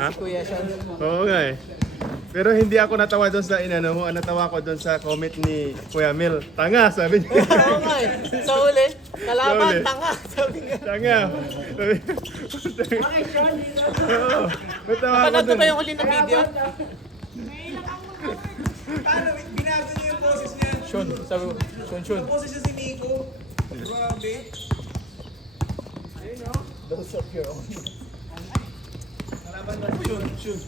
Ha? Si Kuya Sean. Oo nga eh. Pero hindi ako natawa doon sa inano mo, natawa ko doon sa comment ni Kuya Mel. Tanga, sabi niya. Oo nga eh. Sa uli, kalaban, Sa uli. tanga. Sabi nga. Tanga. Sabi, oo. Natawa ko Napanood mo doon. ba yung uli na video? Paano? Binago niya yung boses niya. Sean, sabi mo. Sean. Yung boses niya si Nico. Grabe. Those of your own. Kalaban na. Shun.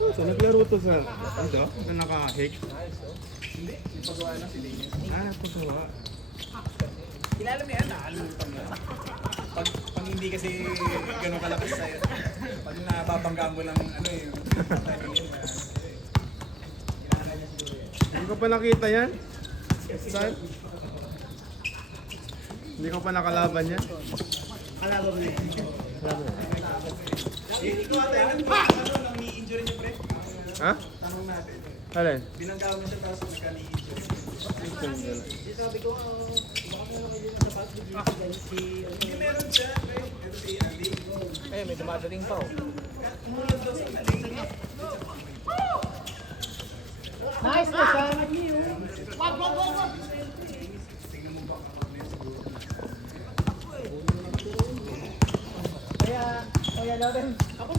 So, naglaro to sa, ano? Na naka-hake? Hindi. Yung pagawa na si Daniel. Ah, pagawa. Kilala mo yan, nakalimutan mo. Pag hindi kasi gano'ng kalakas sa'yo. Pag nababangga mo lang ano eh. Hindi ko pa nakita yan. Saan? Hindi ko pa nakalaban yan. Kalaban mo yun. Hindi ko ata yun. Ano, nang ni-injury niya pre? Ha? Tanong natin. Alin? Binanggaw mo siya tapos nagka-ni-injury. Hindi meron siya. Ito si Andy. Eh, may dumadating pa oh. Umulad daw sa naling. Nice na siya. Kaya natin,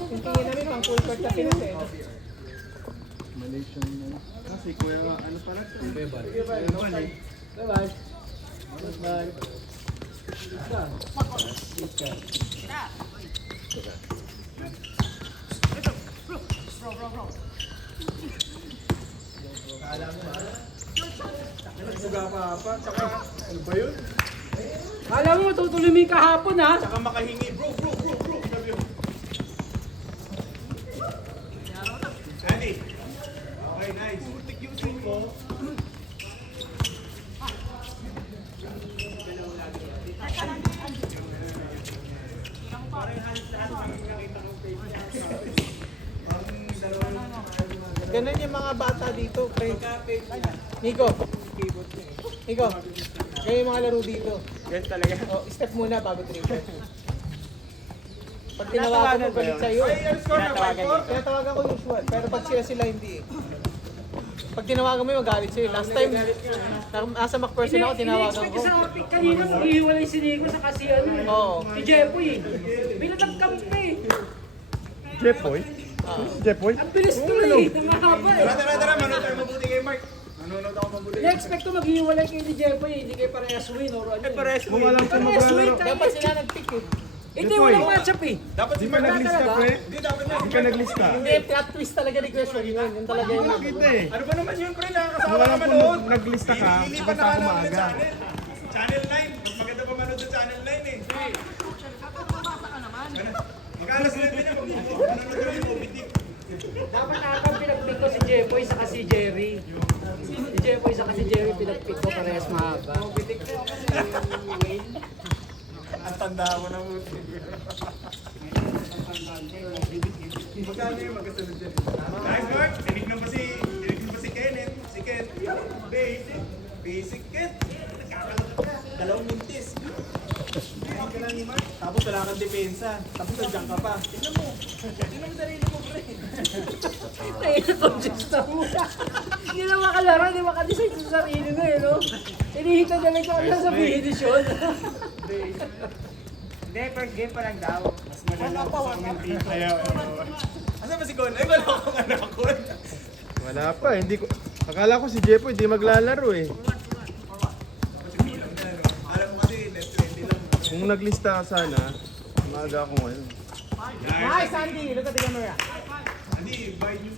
yung tingin namin pang full court na Pinas eh. Malaysian na. Kasi kuya, ano pala? Bebal. Bye-bye. Bye. Suga pa. Tsaka, ano ba yun? Alam mo, tutuloy mo yung kahapon ha. Tsaka makahingi. Bro. Sabi yun. Andy. Okay, nice. Putik yung ko. Ganun yung mga bata dito, pre. Nico. Nico. Ganyan yung mga laro dito. Yan talaga. Oh, step muna bago trigger. Pag tinawagan mo galit sa'yo. Tinatawagan ko usual. Pero pag sila hindi eh. Pag tinawagan mo yung magalit sa'yo. Last time, nasa McPherson ako, tinawagan ko. Sa kanina maghihiwalay si Nico sa kasi ano. Oo. Si Jeffoy eh. Binatagkampi eh. Jepoy? Jepoy? Ang bilis tuloy eh. Namahaba eh. Tara. Manood tayo mabuti kay Mark. Manonood ako mabuti. Na-expect ko maghihiwalay kayo ni Jeffoy eh. Hindi kayo parehas win or ano. Kung alam ko Parehas win maglalaro. tayo. Dapat sila nag-pick eh. Hindi, walang matchup eh. Dapat si Hindi ka Mark naglista, talaga? pre. Hindi, dapat na. Hindi ka naglista. Hindi, plot twist talaga ni Question yun. Yun talaga Hindi yun. ko nakita eh. Ano ba naman yun, pre? Kung Nakakasama alam ka ko manood. naglista ka, Lilipat punta na ako ka namin maaga. channel. Channel 9. Mas maganda pa manood sa Channel 9 eh. Mag-alas 9 na. Manonood kami ng OBT. Dapat nakakang pinagpick ko si Jeffoy sa si Jerry. Si Jeffoy sa si Jerry pinagpick ko parehas mahaba. Ang tanda mo na mo. Magkano yung magkasunod dyan? Nice work! Tinig na ba si Kenneth? Si Ken. Basic Ken. Nagkakalakot ka. Dalawang mintis. Tingnan ka lang ni Mark. Tapos wala kang depensa. Tapos nandiyan ka pa. Tingnan mo. Tingnan mo sarili mo, pre. Tayo na pag-just na muna. Hindi na makalaro, hindi makadesign sa sarili mo eh, no? Hinihita na lang kung ano sabihin ni Sean. Hindi, first game pa lang daw. Mas maganda pa sa commentator. Ayaw. Asa ba si Gon? Ay, wala akong anak ko. Wala pa, hindi ko. Akala ko si Jepoy hindi maglalaro eh. Alam mo kasi, left ready lang. Kung naglista ka sana, maaga ako ngayon. Nice, Andy. Look at the camera. Hindi, buy new.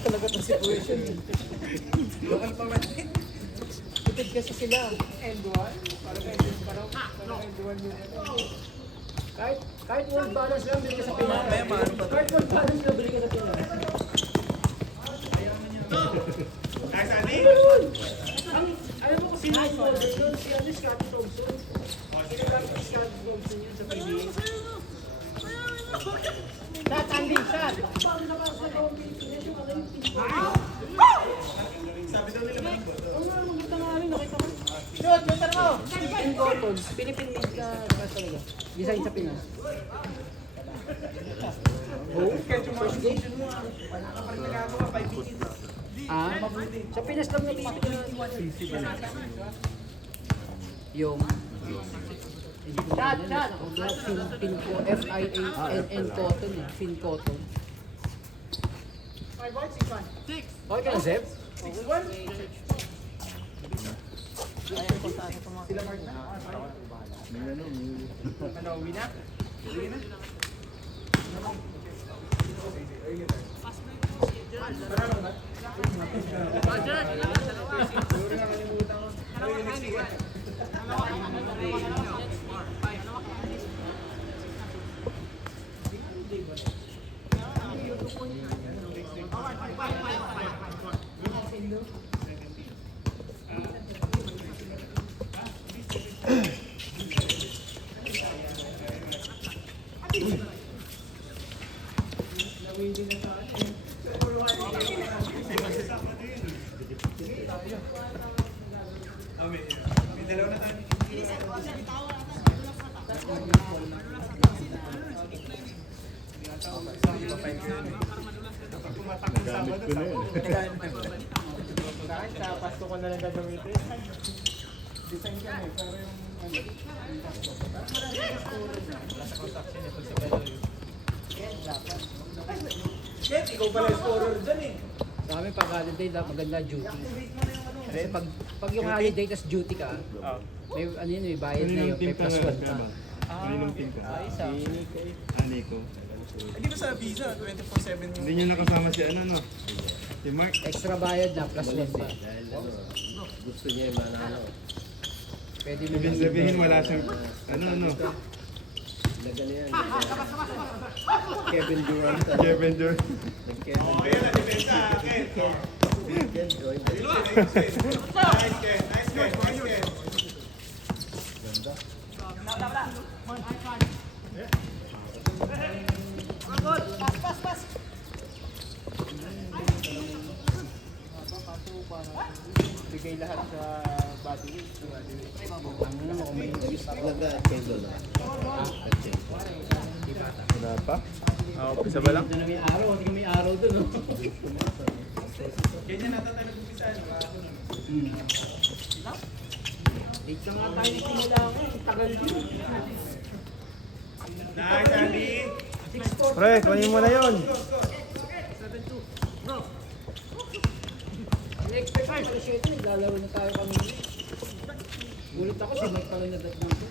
Talaga itong situation. Local pa man. Tipid kasi sila. Kahit world balance lang, bili ka sa Pinas. Kahit world balance lang, bili ka sa Pinas. Nice, Andy. Alam mo kung sino yung model yun? Si ano, Scottie Thompson. Sinagamit ni Scottie Thompson yun sa PBA. Shot, Andy, shot. Paano nakasal ako ang Pilipinas yung mga yung PBA? Sabi daw nila, Ang mga maganda nga rin, nakita ko. Shoot, shoot mo. cotton. Philippine made na talaga. Design sa Pinas. Oh, first game. Ah, sa Pinas lang nabibili na. Yung chat. Finco, F-I-A-N-N cotton eh. Fin cotton. Okay ka na, Zeb? May dalawa na tayo. Nagamit ko na yun. Sa pasto ko na lang gagamitin. Design ka na eh, pero yung Shit, ikaw pala yung scorer dyan eh. Sa amin pag holiday maganda duty. Kasi pag yung holiday tas duty ka, may ano yun, may bayad na yun, may plus 1 ka. Kaninong team ka? Ani ko. Hindi ba sa visa, 24/7 Hindi niyo nakasama si ano, no? Si Mark. Extra bayad na, plus 1 pa. Gusto niya yung manalo. Pwede mo Ibig sabihin wala siyang, ano, Laga na yan. Kevin Durant. Kevin Durant. Kevin Oh, ayan na, depensa. Ken. Durant. Nice, Ken. Nice, Ken. Nice, Ken. bigay lahat sa body weight. Nag-cable na. Wala pa? Umpisa ba lang? Doon na may araw, hindi may araw doon. No? Ganyan nata tayo nag-umpisa. Late na nga tayo nagsimula ko, tagal din. Nice, Andy. Pre, kunin mo na yun. In-expect ko sa siya ito, naglalaro na tayo kami. Gulit ako si Mike pala nadat nito.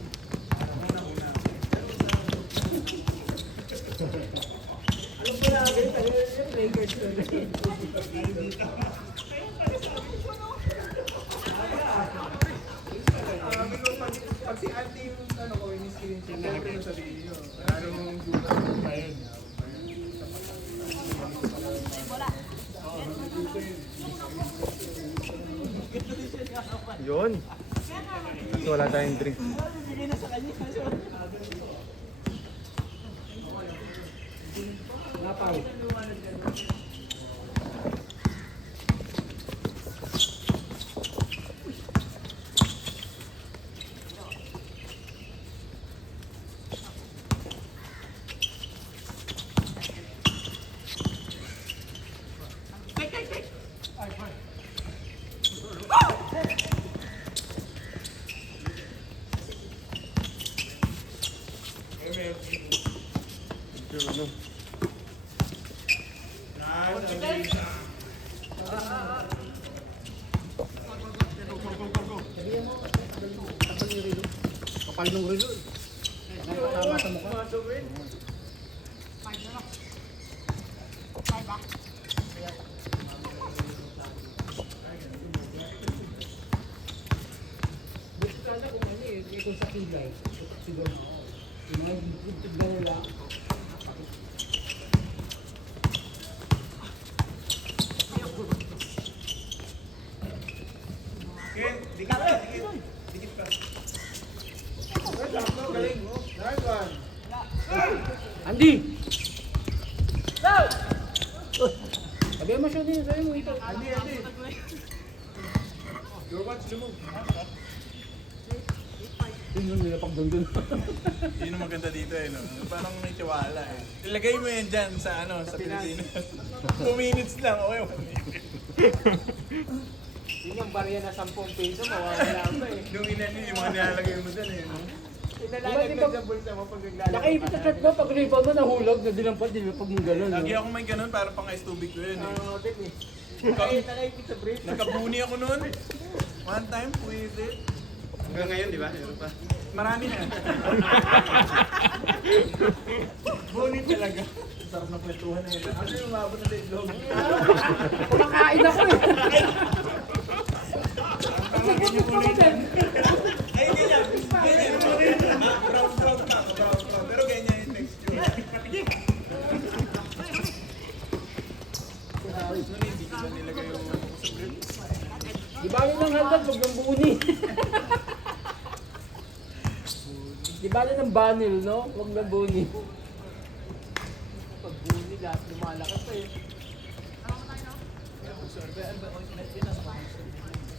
Alam ko na agad, yung Lakers ko na yun. Pag si Andy yung ano ko, yung screen check, kaya ko na sabihin nyo. Anong duda tayo? Yun. Kasi wala tayong drink. Napaw. Ano? Kapal yung relo. Kapal ng relo. Nakatama sa mukha. Gusto sana kung ano eh, kung sa kilay. Siguro. Yung mga gugtog na wala. Ken, dikit ka, dikit. Dikit ka. Galing, oh. Nice one. Andy! Go! Sabi mo siya din, sabi mo ito. Andy. Your watch, remove. Yun yung nilapag doon. Yun ang maganda dito eh, no? Parang may tiwala eh. Ilagay mo yan dyan sa ano, sa Pilipinas. 2 minutes lang, okay. 1 minute. Yun yung barya na 10 peso, mawawala pa eh. Yung yung mga nilalagay mo dyan eh, no? Inalagay Diba, ko sa bulsa mo pag naglalaro. Nakaipit na ba pag rebound mo nahulog na dinampal, dinapag mo gano'n. Lagi ako may ganun para pang ice tubig ko yun eh. Din eh. Nakaipit sa brief. Nagkabuni ako noon. One time, with it. Hanggang ngayon, di ba? Meron pa. Marami na. Buni talaga. Sarap ng kwentuhan na yun. Ano yung umabot na din log? Kumakain ako eh. Ay, ganyan. Ganyan. Brown na. Brown. Pero ganyan yung texture. Noon, hindi ko na nilagay yung sa brief. Di bali ng hagdan pag ng buni. Di bali ng banil, no? Huwag ng buni. Pag buni lahat lumalakas pa eh.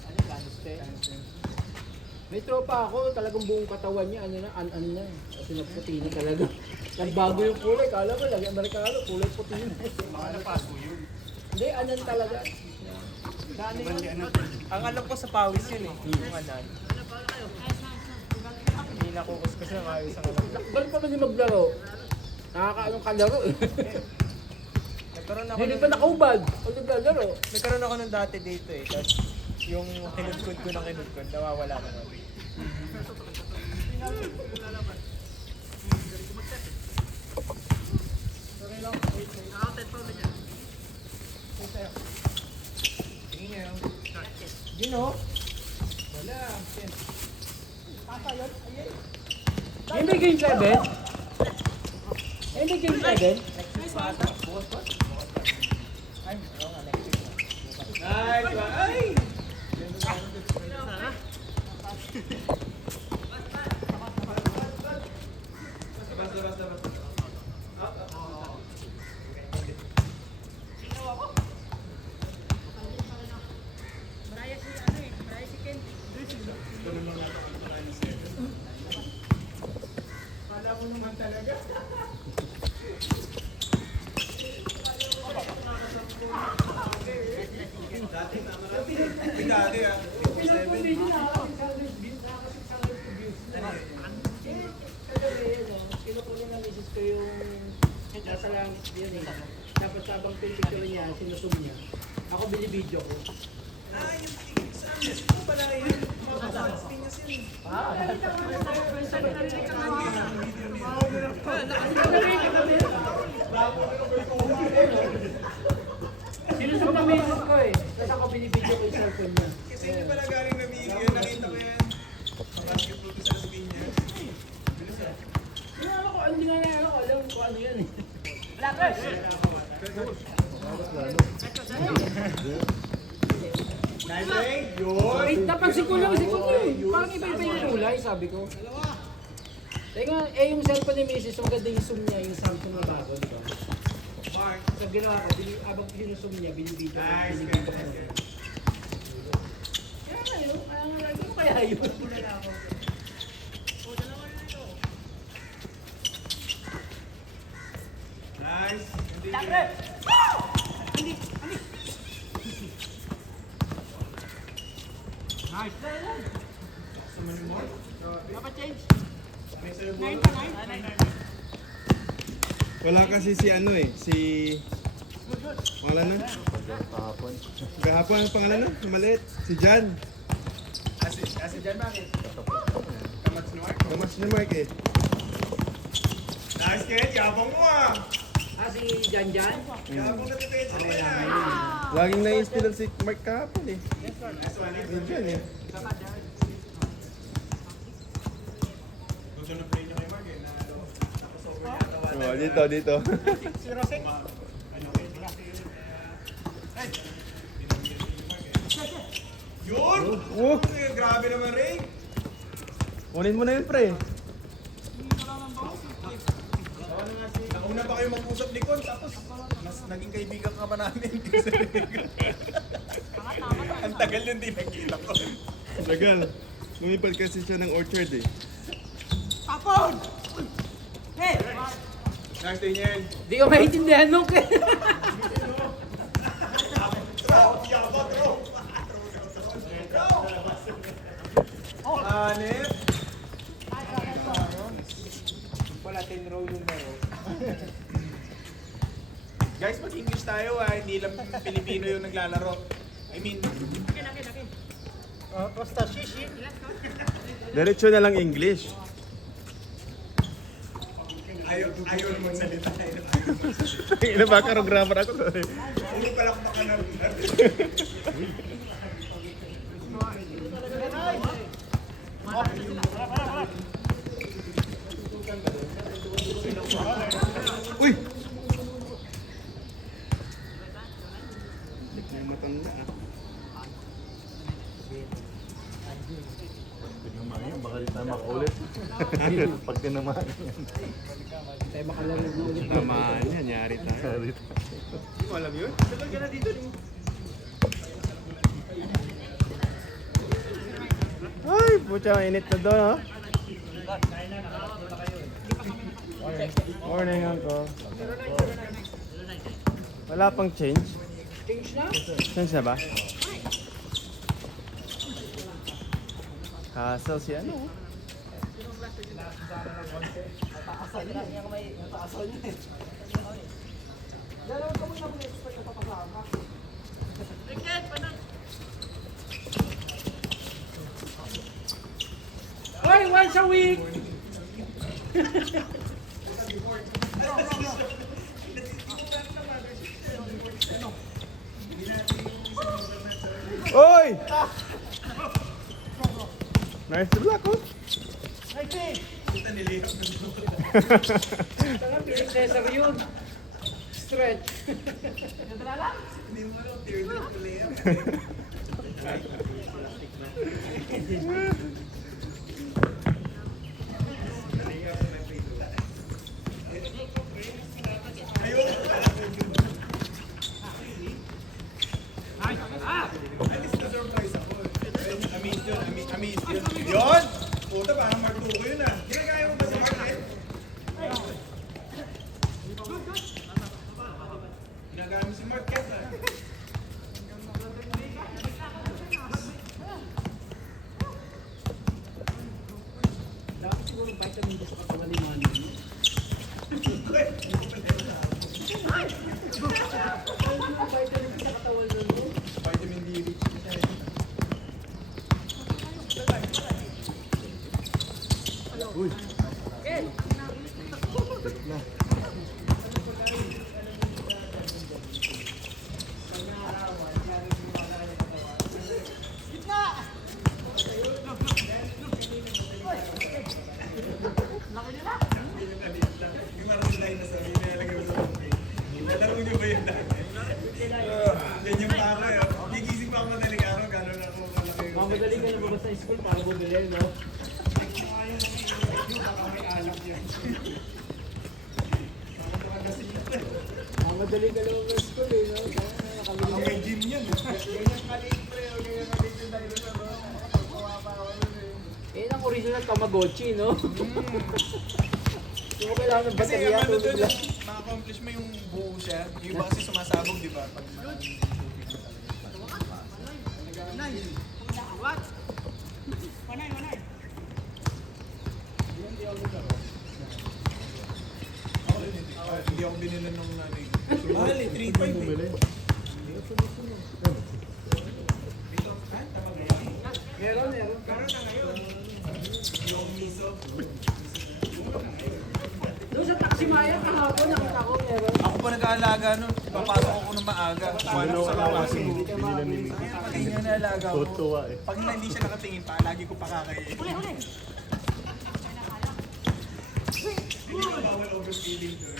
Ano yung ganuste? May tropa ako, talagang buong katawan niya, ano na, an na. Kasi nagputi na talaga. Nagbago yung kulay, kala mo lagi Amerikano, kulay puti na. Mga napaso yun. Hindi, anan talaga. Ang alam ko sa pawis yun eh. Yung anan. Hindi nakukus kasi ng ayos ang alam. Ganun pa ba din maglaro? Nakakaanong kalaro eh. Nagkaroon ako Hindi ng, pa nakaubad pag naglalaro. nagkaroon ako ng dati dito eh. Tapos yung kinudkod ko ng kinudkod, nawawala naman. Gino? Hindi game 7? Hindi game 7? Nice! Ay! Dati ah. Kinukunin ng misis ko yung nasa langit yun eh. Tapos sabang picture niya, sinusum niya. Ako binibidyo ko. Ah, yung sa amin. Ano pala yun? Mga Pinas yun. Sinusum ng misis ko eh. Tapos ako binibidyo ko yung cellphone niya. Kasi hindi pala galing na video. Nakita ko yan. Basketball ko sa screen niya. Hindi nga na ako alam kung ano yan eh. Nice play. Yun. Wait, napansin ko lang, parang iba-iba yung kulay, sabi ko. Teka, yung cellphone ni Mrs. ang ganda yung zoom niya, yung Samsung na bago, di ba? Mark. So ginawa ko, abang sinusum niya, binibidyo ko. Nice. binibidyo ko. Nice. Kaya ngayon, kaya yun. Nice. Wala kasi si ano eh, si... Pangalan na? Kahapon. Kahapon ang pangalan na? Maliit. Si Jan. Kasi dyan bakit? Kamats ni Mark. Kamas ni Mark eh. Nice kid. Yabang mo ah. Si Jan Jan? Yabang na depensa na yan. Laging nai-inspire si Mark kahapon eh. Si Jan eh. Gusto na play niyo kay Mark eh. Nakasover niya Oh, dito. Yun! Oh, Grabe naman Ray. kunin mo na yun pre. Nauna pa kayo mag-usap ni Con, tapos mas naging kaibigan ka pa namin. Ang tagal yun di nagkita ko. Tagal. Lumipad kasi siya ng orchard eh. Nice, Daniel. Hindi ko maintindihan nung Hanip. Wala 10 row yung baro. Guys, mag-English tayo hindi lang Pilipino yung naglalaro. I mean, Basta shishi. Diretso na lang English. ayaw na magsalita. Ina ba ka grammar ako? Hindi pala kumakalam. Uy! Tinamaan yan, baka di tayo makaulit. Pag tinamaan yan. tayo makalaro na ulit. Naman yan, yari tayo. Hindi mo alam yun? Tagal ka na dito. Ay, pucha, init na doon, ha? Morning, uncle. Wala pang change? Change na? Change na ba? Hassle si ano? Hoy, once a week! Oy! Nice to block, oh. Tanga, Philip Cesar yun. Stretch. Amaze yun. Yun! Puta, parang Martuko yun Ginagaya mo ba sa market? Ginagaya mo si market Dapat siguro vitamin D sa katawan ni Manny. Vitamin D sa katawan nun, no? Vitamin D rich. Yung marami line na sabi, nilalagay mo sa pampi. Nalaro niyo ba yun dati? Ganyan pa ako Gigising pa ako madaling araw, gano'n ako malaki. Mamadali ka na ba sa school para bumili, no? Mamadali ka na ba sa school, eh, no? Ang may gym yan. Ganyan kalibre o ganyan kalibre tayo sa kukuha pa ako nun Eh, ang original Tamagotchi, no? Hindi mo kailangan ng Kasi baterya, ang ano tubig doon, lang. ma-accomplish mo yung buo siya. Yung iba kasi sumasabog, di ba? Pag hindi ako binilan ng nanay. Mahal 3.5 Meron. Yung miso. Doon sa Taksimaya kahapon, nakita ko meron. Ako pa nag-aalaga nun. Papasok ako ng maaga. Kumain ako sa labas. Pati niya naalaga ko. Tutuwa eh. Pag hindi siya nakatingin pa, lagi ko pakakain. Hindi ko bawal overfeeding to.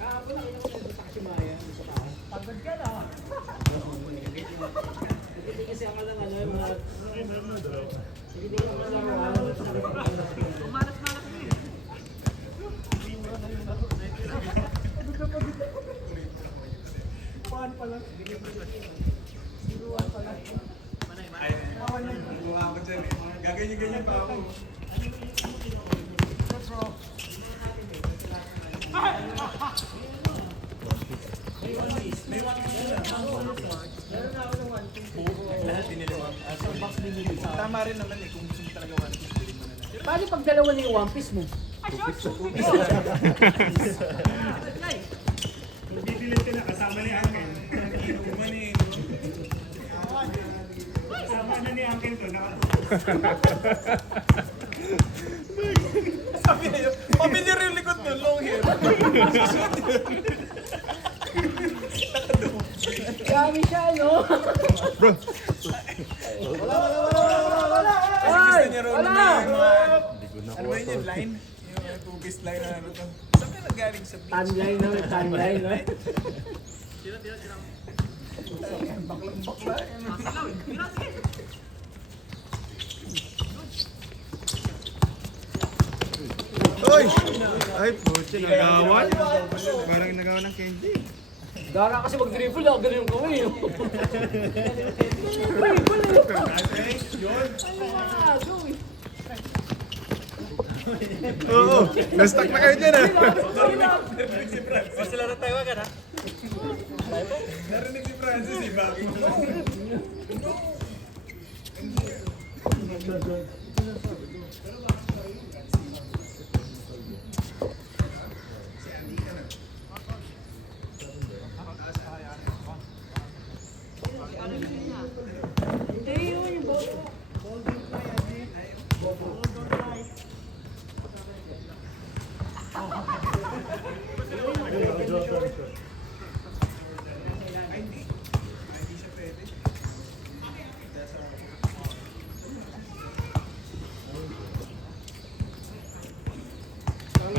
Kahapon nakita ko sa Taksimaya. Sa taas. Pagod ka na. Nagtitig kasi ako ng ano, mga... Nagtitig ako ng Ay, buha ako dyan Gaganyan-ganyan pa ako. rin naman eh, kung gusto mo talaga One Piece, bilhin mo na lang. Paano pag dalawa na yung One Piece mo? Bibilin ka na, kasama ni Uncle. Inuman eh. Kasama na ni Uncle to, sabi na yun, pamilya rin yung likod nun, long hair. Dami siya, no? Bro, Kasi gusto niya raw wala! naman yung mga, ano ba yun yung line? Yung mga two-piece line na ano to. Saan ka nagaling sa beach? Timeline na, timeline, no? Baklang-bakla. Uy! Ay, puti, nagawan. Parang nagawan ng candy. Gara kasi mag-dribble, ako ganun yung gawin. Oo, na-stuck na kayo dyan ah. O sila na tayo ka na? Narinig si Francis eh, bakit?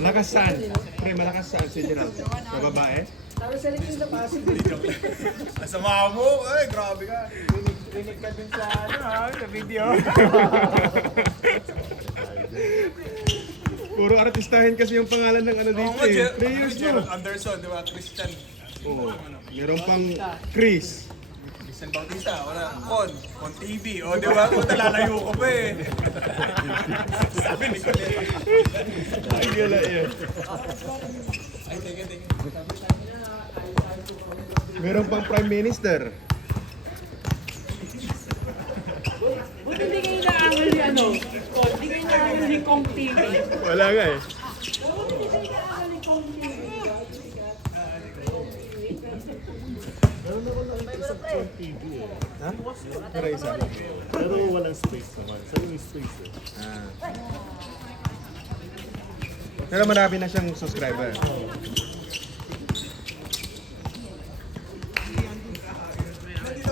Malakas saan? Pre, malakas saan si Gerald? Sa babae? Tara sa likod na pasig. Nasama mo, ay grabe ka. Rinig ka dun sa ano ha, sa video. Puro artistahin kasi yung pangalan ng ano Oo dito nga, eh. Players Gerald mo. Anderson, di ba? Christian. Oo. Meron pang Chris. Christian Bautista, wala. Con TV. O, di ba? Kung nalalayo ko pa eh. Sabi ni Coleta. Ay, gala yun. Ay, teka. Meron pang Prime Minister. Buti hindi kayo na-angle ni ano? O, hindi kayo na-angle ni Kong TV. Wala nga eh. Meron ako nakikita sa TV eh. Ha? Pero isa. Pero walang space naman. So yung space eh. Ah. Pero marami na siyang subscriber.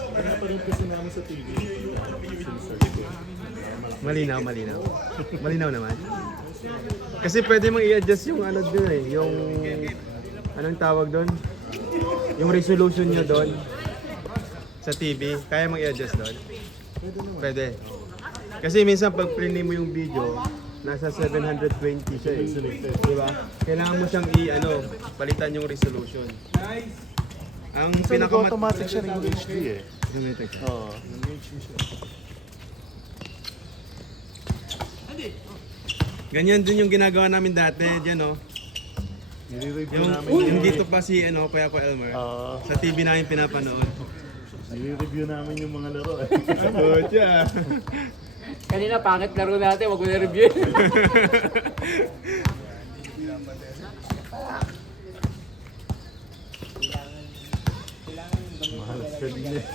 Kaya pa rin kasi namin sa TV. Sinesearch ko. Malinaw, malinaw. Malinaw naman. Kasi pwede mong i-adjust yung ano doon eh, yung anong tawag doon? Yung resolution nyo doon sa TV, kaya mong i-adjust doon? Pwede. Kasi minsan pag play mo yung video, nasa 720 siya eh. Di ba? Kailangan mo siyang palitan yung resolution. Ang pinakamat... automatic siya ng HD eh. Automatic. Oo. Nag-HD siya. Ganyan din yung ginagawa namin dati, dyan oh. Nire-review Yung, namin yung dito pa si Paya ko Elmer. Sa TV namin pinapanood. Nire-review namin yung mga laro eh. Pucha. Kanina pangit laro natin, wag mo na-review. Mahal sa din eh.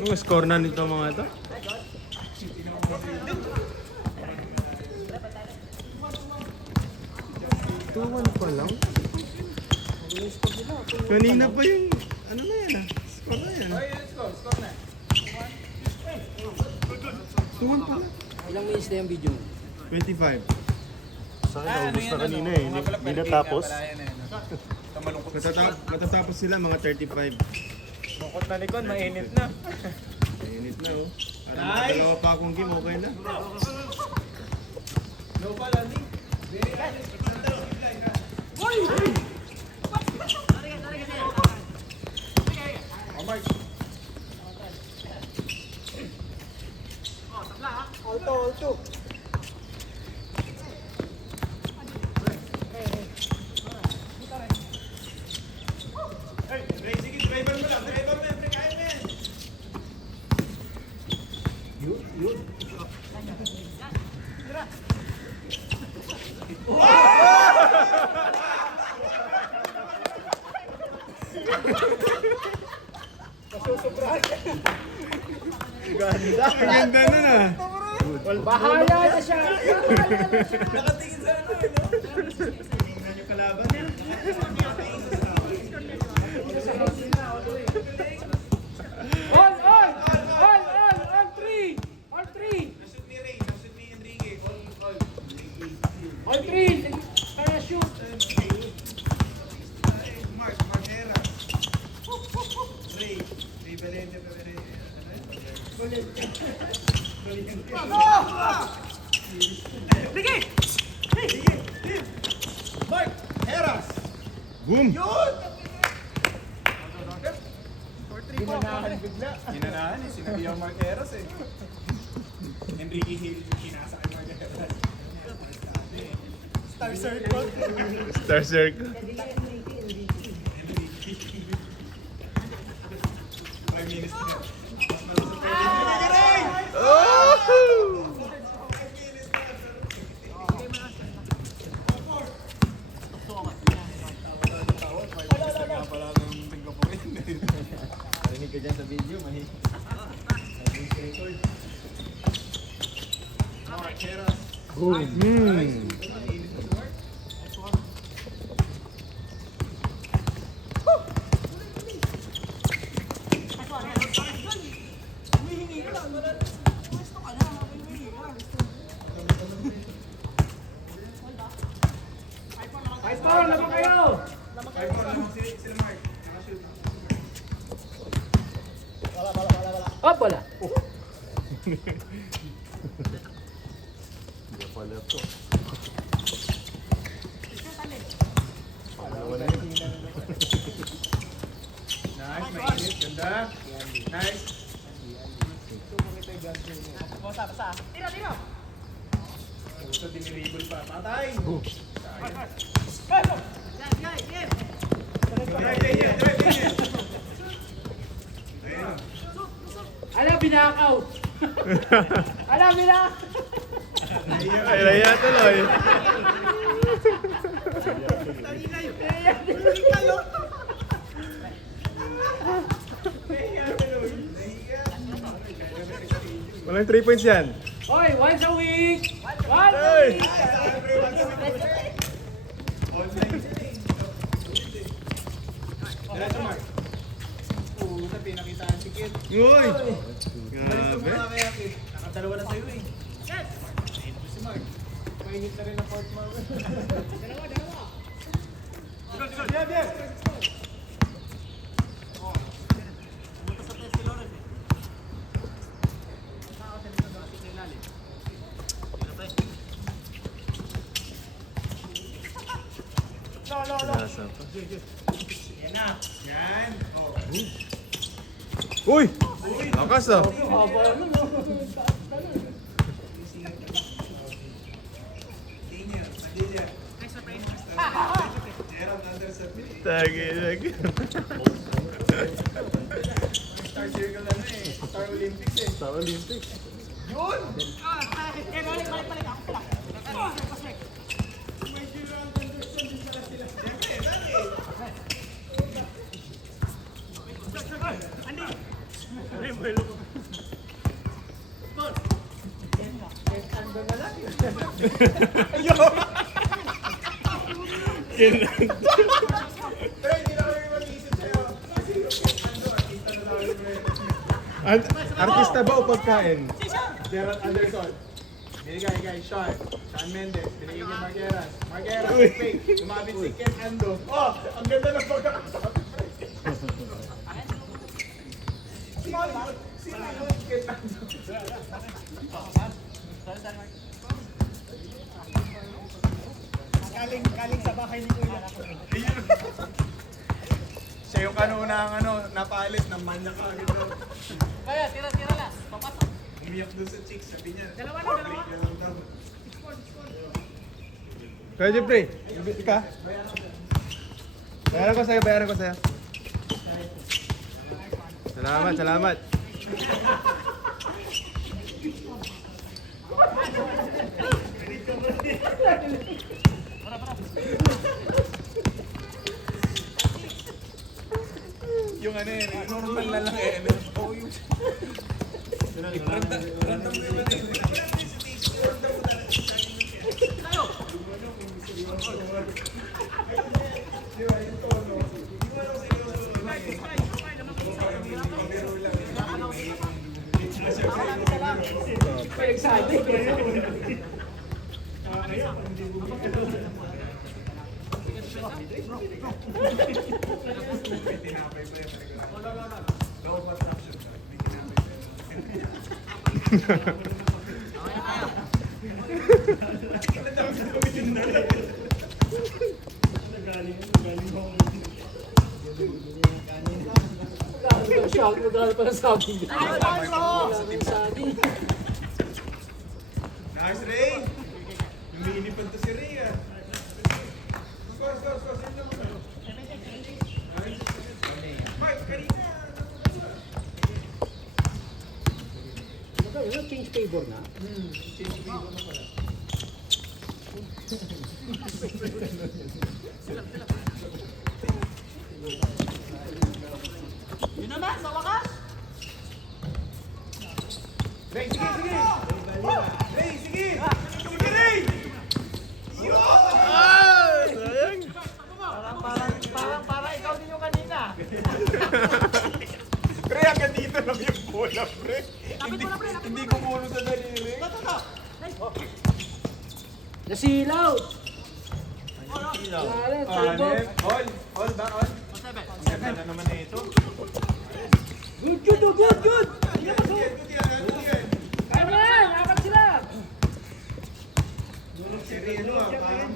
Yung score na nito mga ito? Tuwan pa lang. Kanina pa yung ano na yan ah. Score na yan. Score na. Tuwan pa lang. Ilang minutes na yung video mo? 25. Sa akin, naubos na kanina eh. Hindi natapos. Matatapos sila mga 35. Bukod na likod, mainit na. Init na oh. Nice! Dalawa pa akong game, okay na. No foul, Andy. Alto. Hey, Ray, sige, driver mo lang. Driver mo yan, pre. Kaya mo yan. Ang ganda nun ah. Bahala na siya! Nakatingin sa ano, no? Tingnan yung kalaban niya. On! On 3! On 3! Nashoot ni Ray, nashoot ni Enrique. All. On 3! Kaya shoot! Mark Heras. Ray Valente pa rin. Mark Heras. Boom! Ginanahan bigla. Ginanahan eh, sinabi yung Mark Heras eh. Enrique Hill, kinasa kay Mark Heras. Star Circle. Star Circle. 5 minutes to go. Oh! Narinig ka dyan sa video, mahi. Mark Heras. Boom! Hmm. Ay, Paul! Laban kayo! Sila Mark. Nakashoot. Up! Wala! Hindi pa left ko. Nice, mainit. Ganda. Nice. Gusto diniribol pa. Patay! Alam, binakaw! Alam, binakaw! Ay, laya tuloy. Walang 3 points yan. Hoy, once a week! Once a Hey! week! Diretso, Mark. Puta, pinakitaan si Kid. Uy! Malis Grabe. mo kaya, Kid. Nakadalawa na sa'yo eh. Ito si Mark. Mainit na rin ang court, Mark. Nasa pa. Yan na. Yan. Oh. Uy! Lakas ah. Senior. Madilla. Gerald Anderson. Tagi. Star Circle ano eh. Star Olympics eh. Sa Olympics. Yun! Pero hindi na kami mag-iisip sa'yo. Kasi ano, artista na tayo. Artista ba o pagkain? Gerald Anderson. Binigay kay Sean Mendes. Binigay kay Marqueras. Marqueras, Uy. fake. Lumapit si Ken Ando. Oh, ang ganda ng pagkakasabi. Si Galing sa bahay ni Kuya. Siya yung kanuna ang napaalis ng manyak ka. Kaya, tira lang. Papasok. Umiyak doon sa chicks, sabi niya. Dalawa. Kuya Jeffrey, ibig ka? Bayaran ko sa'yo. Salamat. Yung normal na lang Oh, yung... Random mo yung Shout, magkano pa ng sabi niya. Nice, Ray! Lumilipad to si Ray, ah. Score. Mark, kanina. Magkano, change favor na? Yun naman, sa wakas. Ray, sige! Ray, sige! Sige, Ray! Sayang. Parang ikaw din yung kanina. Pre, hanggang dito lang yung bola, pre. Hindi ko mulo sa daliri. Nasilaw! Wala, talbog. All ba? All? Seven na naman na ito. Good! Good yan. Kaya mo yan! Apat sila! Si Ray, parang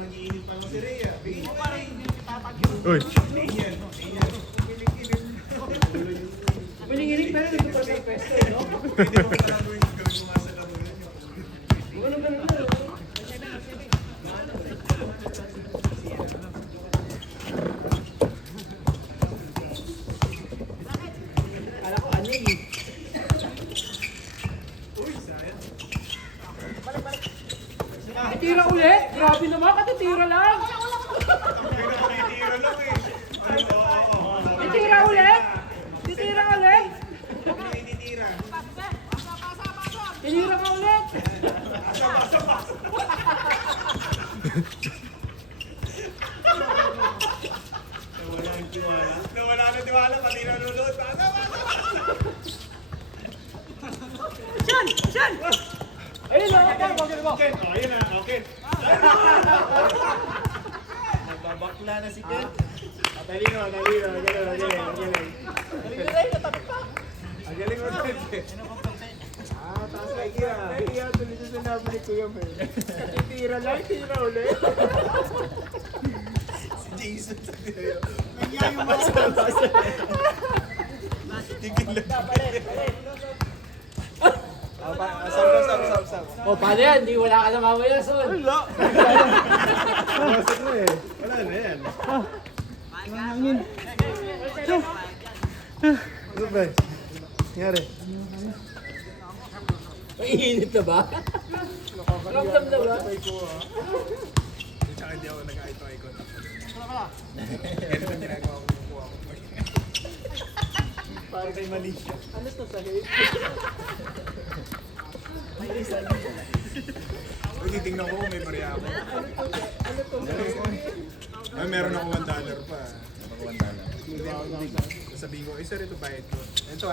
nag-iinit pa mo si Ray, ah. Bigyan mo Ray. Uy. Yan. Piling-iling pero dito pa sa pesto, no? Hindi mo kailangan gawin mo nga sa lamunan nyo. Ganun na. Kala ko ano eh. Tira ulit? Grabe naman, katitira lang. Pinakalitira lang eh. Titira ulit? Titira ulit? Tinitira. Titira ka ulit? Nawala na tiwala, pati nalulod. Ayun lang, bakit mo? Ken, ayun na, okay. Nagbabakla na si Ken. Talino, galing. Ang galing mo rin, Ken. Taas kay Kira. Kaya tuloy sa sinabi ni Kuya Mel. Tira lang, tira ulit. Si Jason sa tayo. Nangyay yung mga tigil lang. Sab. O, paano yan? Di wala ka na mamaya, Son. Wala. Pumasok na eh. Wala na yan. Ano ba? Nangyari? Mainit na ba? Ramdam na ba? Tsaka hindi ako nag-eye-to-eye contact. Ganun ang ginagawa ko yung kuha ko. Parang kay Malisha. Ano to sa hip? Uy, titignan ko kung may barya ako. Ano to? Ay, meron ako $1 pa. Sabihin ko, sir, ito bayad ko. Ito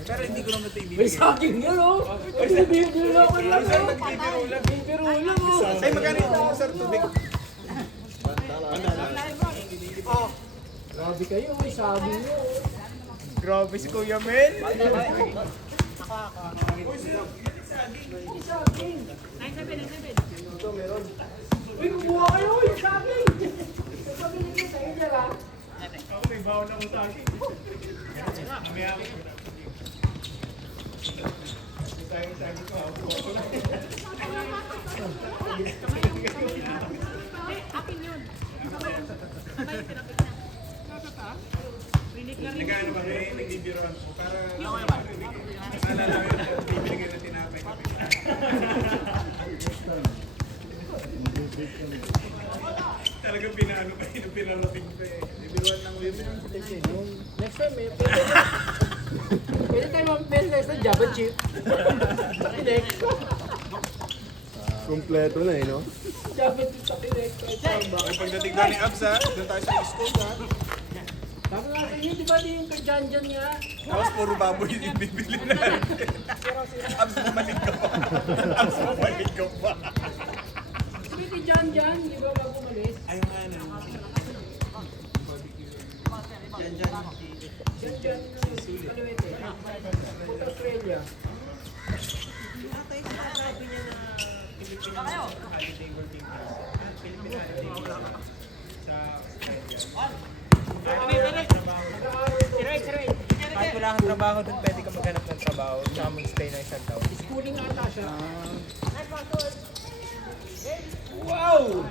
pero hindi ko naman ito May ibibigay. saking yan, oh! Ay, bibiro ako lang, Sir, oh! nagbibiro lang. Bibiro lang, oh! Ay, magkano ito, sir, tubig? Grabe kayo, may sabi nyo, oh! Grabe si Kuya Mel. Uy, kumuha kayo! Uy, sa akin! Sasabihin niyo sa inyo lang. Ako may bawal ako sa akin. Mamaya ako. Sayang-sayang ko ako. Nag-ano ba rin? Nagbibiroan ko para naalala ko yung bibigyan na tinapay kami. Talagang pinaano pa yun, pinarating pa eh. Bibiroan lang ulit. Next time, pwede tayo mag-mess next time, Java chip. Sa Kinect. Kompleto na eh, no? Java chip sa Kinect. Pagdating doon ni Abs ha, doon tayo sa school ha. Sabi nga sa inyo, di ba di yung kay Janjan nga? Tapos puro baboy yung bibili na. Abs, bumalik ka pa. Abs, bumalik ka pa. Sabi kay Janjan, di ba bago umalis? Ayaw nga na. Janjan, Kaluwete. Punta Australia. Kahit wala kang trabaho doon, pwede ka maghanap ng trabaho. Tsaka mag-stay na isang taon. Schooling ata siya. Wow!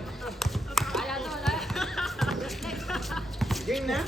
Game na?